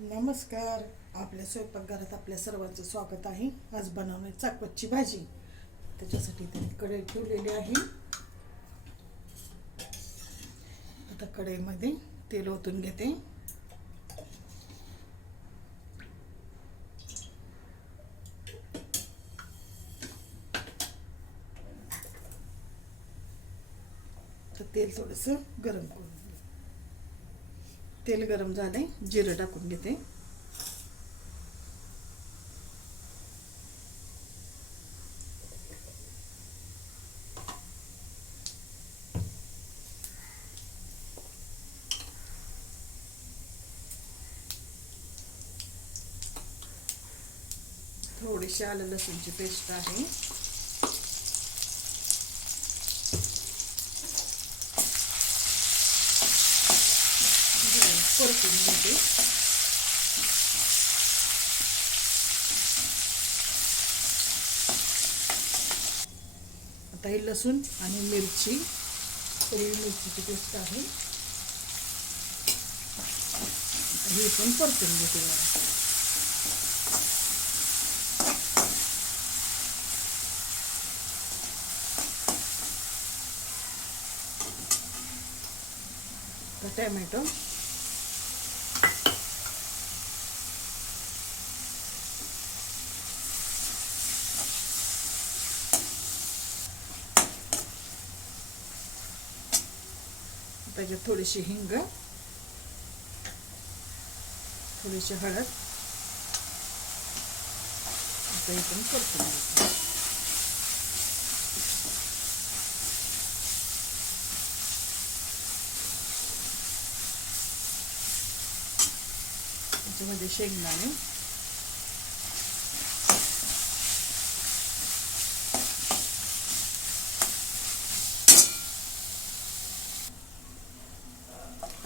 नमस्कार. आपल्या स्वयंपाकघरात आपल्या सर्वांचं स्वागत आहे. आज बनवणार चाकवतची भाजी. त्याच्यासाठी त्यांनी कढई ठेवलेली आहे. आता कढईमध्ये तेल ओतून घेते. तर तेल थोडंसं गरम करून तेल गरम झाले जिरं टाकून घेते. थोडीशी आलं लसूणची पेस्ट आहे. परतून घेते आता हे लसूण आणि मिरची हिरवी मिरचीची पेस्ट आहे हे पण परतून घेते जरा. टॅमॅटो त्याच्यात थोडीशी हिंग थोडीशी हळद. आता हे पण परतून त्याच्यामध्ये शेंगदाणे.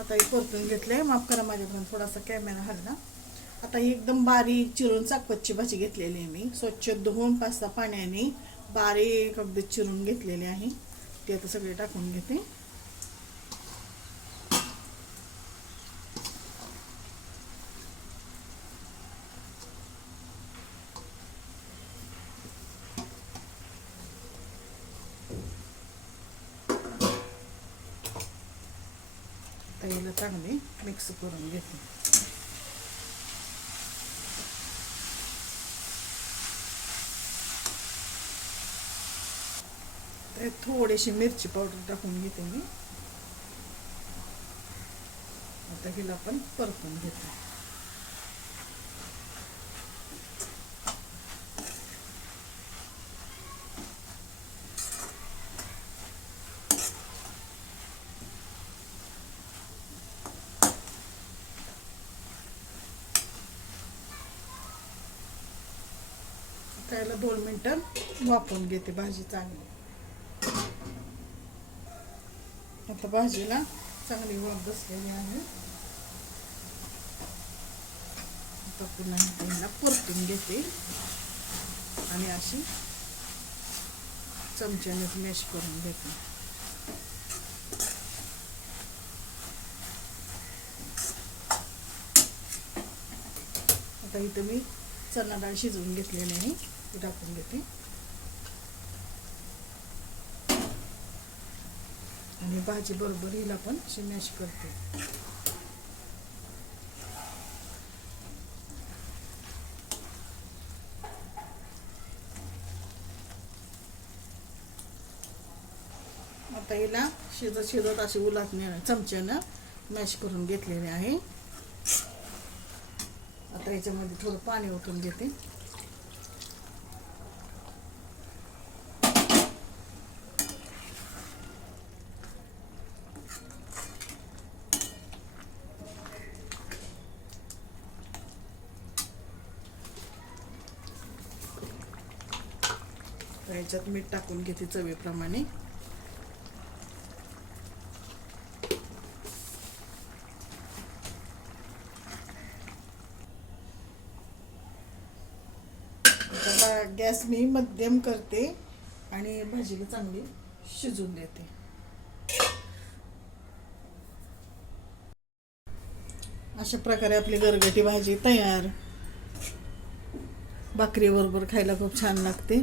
आता हे परतून आहे माफ करा माझ्याकडून थोडासा कॅमेरा हल्ला. आता ही एकदम बारीक चिरून चाकपतची भाजी घेतलेली आहे मी. स्वच्छ धुवून पाच सहा पाण्याने बारीक अगदी चिरून घेतलेली आहे. ती आता सगळे टाकून घेते. आता याला मिक्स करून घेते त्यात थोडीशी मिरची पावडर टाकून घेते मी आता हिला पण परतून घेते त्याला दोन मिनटं वापरून घेते भाजी चांगली. आता भाजीला चांगली वाफ बसलेली आहे. आता पुन्हा त्याला परतून घेते. आणि अशी चमच्याने मॅश करून घेते. आता इथं मी चणा डाळ शिजवून घेतलेली आहे. टाकून घेते? आणि भाजी बरोबर हिला पण शिमॅश मॅश करते. आता हिला शिजत शिजत अशी उलाटणे चमच्यानं मॅश करून घेतलेले आहे. आता याच्यामध्ये थोडं पाणी ओतून घेते. याच्यात मीठ टाकून घेते चवीप्रमाणे. गॅस मी मध्यम करते आणि भाजीला चांगली शिजून देते. अशा प्रकारे आपली गरगटी भाजी तयार. भाकरीबरोबर खायला खूप छान लागते.